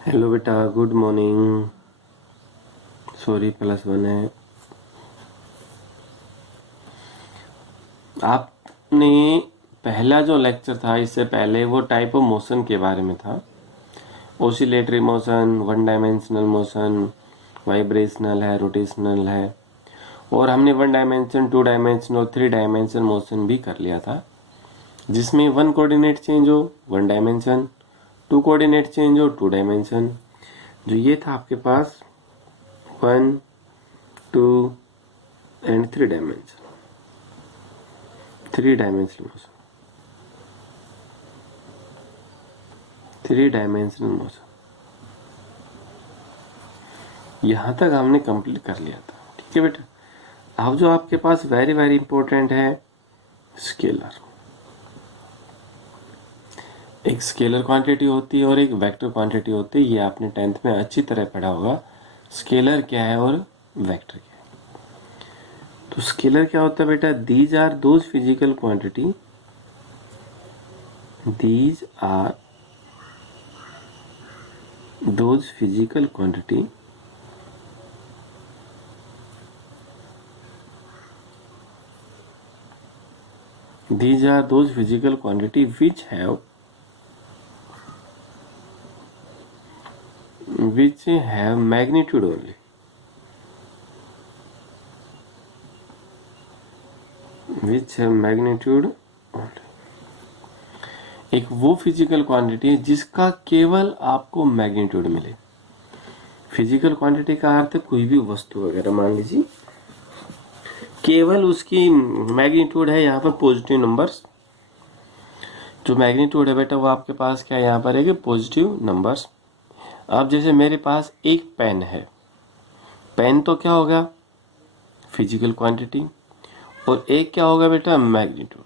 Hello बेटा, good morning. Sorry, +1 है। आपने पहला जो लेक्चर था इससे पहले वो टाइप ऑफ मोशन के बारे में था। Oscillatory motion, one dimensional motion, vibrational है, रोटेशनल है, और हमने वन डायमेंशन, टू डायमेंशन और थ्री डायमेंशन मोशन भी कर लिया था, जिसमें वन कोऑर्डिनेट चेंज हो one dimension, two coordinate change हो टू डायमेंशन। जो ये था आपके पास 1, 2 and 3 dimension, 3 dimensional motion, 3 dimensional motion. यहां तक हमने कंप्लीट कर लिया था। ठीक है बेटा, अब जो आपके पास वेरी वेरी इंपॉर्टेंट है स्केलर। एक स्केलर क्वांटिटी होती है और एक वेक्टर क्वांटिटी होती है। ये आपने 10th में अच्छी तरह पढ़ा होगा, स्केलर क्या है और वेक्टर क्या है। तो स्केलर क्या होता है बेटा? These are those physical quantity, these are those physical quantity these are those physical quantity which have magnitude only, which have magnitude only। एक वो फिजिकल क्वांटिटी है जिसका केवल आपको मैग्नीट्यूड मिले। फिजिकल क्वांटिटी का अर्थ है कोई भी वस्तु वगैरह, मान लीजिए केवल उसकी मैग्नीट्यूड है यहाँ पर पॉजिटिव नंबर्स। जो मैग्नीट्यूड है बेटा वो आपके पास क्या है यहाँ पर है, पॉजिटिव नंबर्स। अब जैसे मेरे पास एक पेन है, पेन तो क्या होगा? Physical quantity. और एक क्या होगा बेटा? मैग्नीट्यूड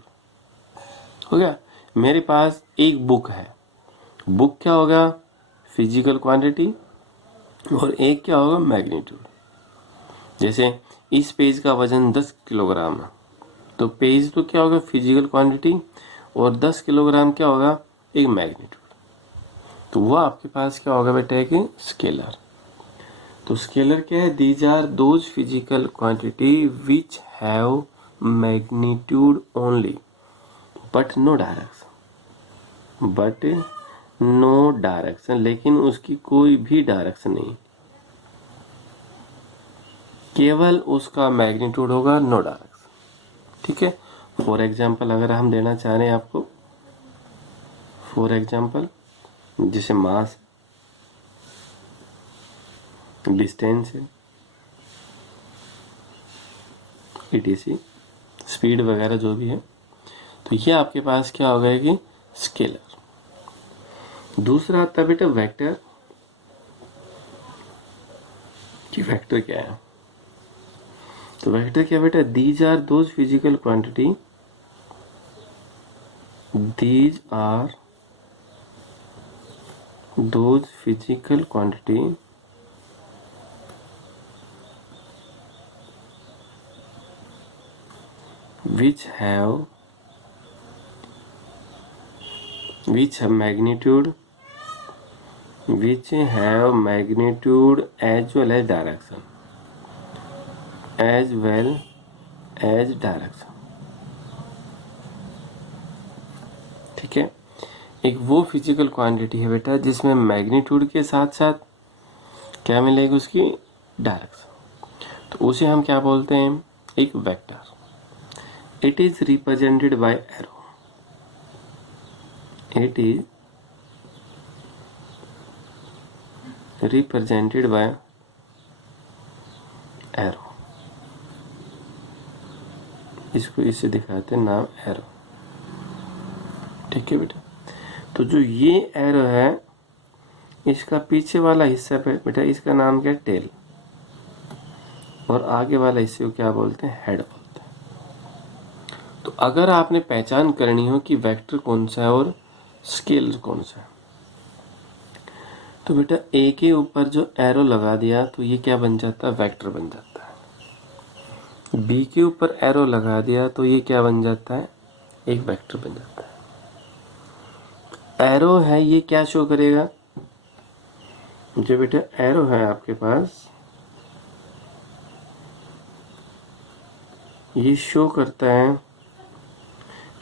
हो गया। मेरे पास एक बुक है, बुक क्या होगा? Physical quantity. और एक क्या होगा? मैग्नीट्यूड। जैसे इस पेज का वजन 10 किलोग्राम है, तो पेज तो क्या होगा? Physical quantity. और 10 किलोग्राम क्या होगा? एक मैग्नीट्यूड। तो वो आपके पास क्या होगा बेटा? एक स्केलर। तो स्केलर क्या है? These are those physical quantity which have magnitude only but no direction, लेकिन उसकी कोई भी डायरेक्शन नहीं, केवल उसका मैग्नीट्यूड होगा, नो डायरेक्शन। ठीक है। फॉर एग्जाम्पल अगर हम देना चाह रहे हैं आपको, फॉर एग्जाम्पल जैसे मास, डिस्टेंस है, ईटीसी, स्पीड वगैरह जो भी है, तो ये आपके पास क्या होगा कि स्केलर। दूसरा आता है बेटा वेक्टर। कि वेक्टर क्या है? तो वेक्टर क्या बेटा? These are those physical quantity, these are those physical quantity which have magnitude, which have magnitude as well as direction, as well as direction। ठीक है। एक वो फिजिकल क्वांटिटी है बेटा जिसमें मैग्नीट्यूड के साथ साथ क्या मिलेगी? उसकी डायरेक्शन। तो उसे हम क्या बोलते हैं? एक vector. It is represented by arrow, it is represented by arrow. इसको इससे दिखाते हैं नाम एरो। ठीक है बेटा। तो जो ये एरो है, इसका पीछे वाला हिस्सा पे बेटा इसका नाम क्या है? टेल। और आगे वाला हिस्से को क्या बोलते हैं? हेड बोलते हैं। तो अगर आपने पहचान करनी हो कि वेक्टर कौन सा है और स्केलर कौन सा है, तो बेटा ए के ऊपर जो एरो लगा दिया तो ये क्या बन जाता है? वेक्टर बन जाता है। बी के ऊपर एरो लगा दिया तो ये क्या बन जाता है? एक वेक्टर बन जाता है। एरो है ये क्या शो करेगा? जो बेटा एरो है आपके पास, ये शो करता है,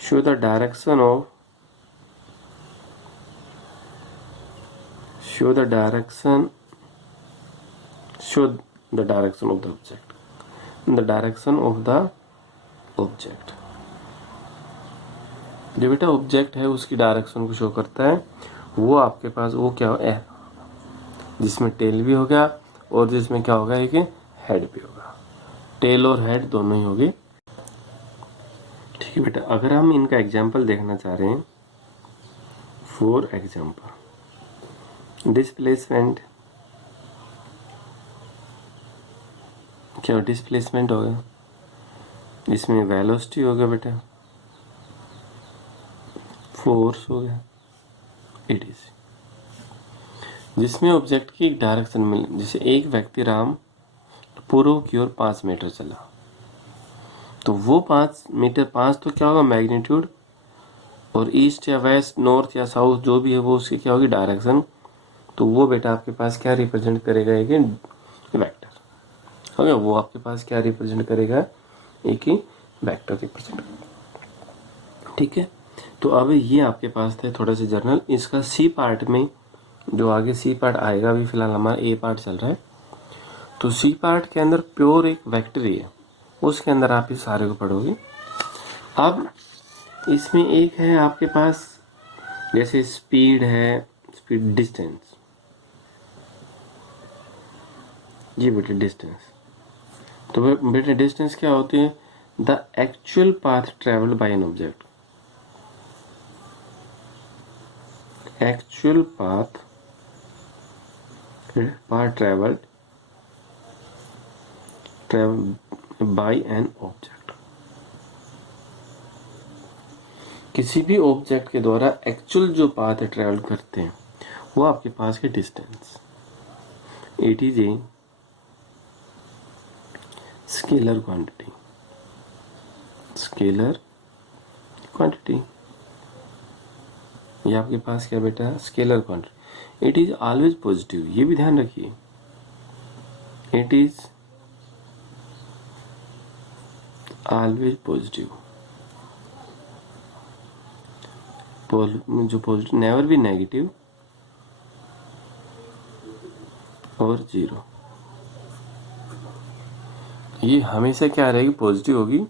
show the direction of, show the direction of the object, the direction of the object। जो बेटा ऑब्जेक्ट है उसकी डायरेक्शन को शो करता है, वो आपके पास वो क्या है, जिसमें टेल भी होगा और जिसमें क्या होगा, एक हेड भी होगा, टेल और हेड दोनों ही होगी। ठीक है बेटा, अगर हम इनका एग्जाम्पल देखना चाह रहे हैं, फॉर एग्जाम्पल डिस्प्लेसमेंट, क्या डिस्प्लेसमेंट होगा, इसमें वेलोसिटी होगा बेटा, फोर्स हो गया, इट इज, जिसमें ऑब्जेक्ट की डायरेक्शन मिल, जैसे एक व्यक्ति राम पूर्व की ओर 5 मीटर चला, तो वो 5 मीटर, 5 तो क्या होगा मैग्नीट्यूड, और ईस्ट या वेस्ट, नॉर्थ या साउथ जो भी है वो उसकी क्या होगी डायरेक्शन, तो वो बेटा आपके पास क्या रिप्रेजेंट करेगा, एक वेक्टर हो गया, वो आपके पास क्या रिप्रेजेंट करेगा, एक ही वेक्टर रिप्रेजेंट। ठीक है, तो अब ये आपके पास थे थोड़ा सा जर्नल, इसका सी पार्ट में जो आगे सी पार्ट आएगा, अभी फिलहाल हमारा ए पार्ट चल रहा है, तो सी पार्ट के अंदर प्योर एक वेक्टर ही है, उसके अंदर आप इस सारे को पढ़ोगे। अब इसमें एक है आपके पास, जैसे स्पीड है, स्पीड, डिस्टेंस, जी बेटे डिस्टेंस, तो बेटे डिस्टेंस क्या होती है, the actual path travelled by an object, actual path travelled by an object, किसी भी ऑब्जेक्ट के द्वारा एक्चुअल जो पाथ ट्रेवल करते हैं वो आपके पास के distance, it is a scalar quantity, scalar quantity, ये आपके पास क्या बेटा, scalar quantity, it is always positive, ये भी ध्यान रखिए, इट इज ऑलवेज पॉजिटिव, जो पॉजिटिव, नेवर भी नेगेटिव और जीरो, ये हमेशा क्या रहेगी, पॉजिटिव होगी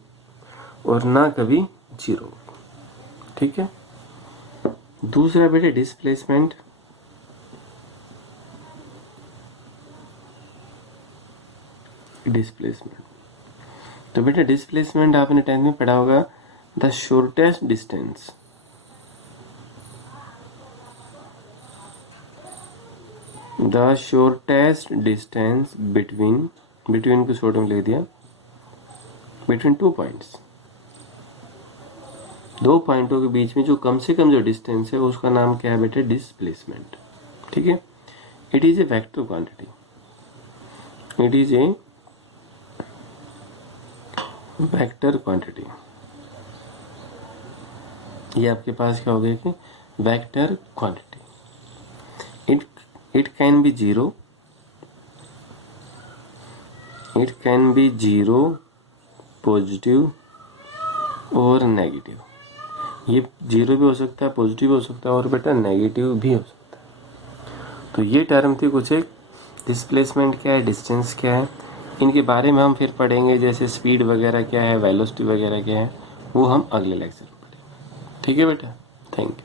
और ना कभी जीरो होगी। ठीक है, दूसरा बेटे डिस्प्लेसमेंट, डिस्प्लेसमेंट, तो बेटा डिस्प्लेसमेंट आपने 10th में पढ़ा होगा, the shortest distance, the shortest distance between, between को शॉर्ट में लिख दिया, बिटवीन 2 पॉइंट्स, 2 पॉइंटों के बीच में जो कम से कम जो डिस्टेंस है उसका नाम क्या है बेटे, डिस्प्लेसमेंट। ठीक है, it is a vector quantity, it is a vector quantity, ये आपके पास क्या हो गया कि vector quantity, it can be zero, it can be zero, positive और नेगेटिव, ये जीरो भी हो सकता है, पॉजिटिव भी हो सकता है और बेटा नेगेटिव भी हो सकता है। तो ये टर्म थी कुछ, एक डिस्प्लेसमेंट क्या है, डिस्टेंस क्या है, इनके बारे में हम फिर पढ़ेंगे, जैसे स्पीड वगैरह क्या है, वेलोसिटी वगैरह क्या है, वो हम अगले लेक्चर में पढ़ेंगे। ठीक है बेटा, थैंक यू।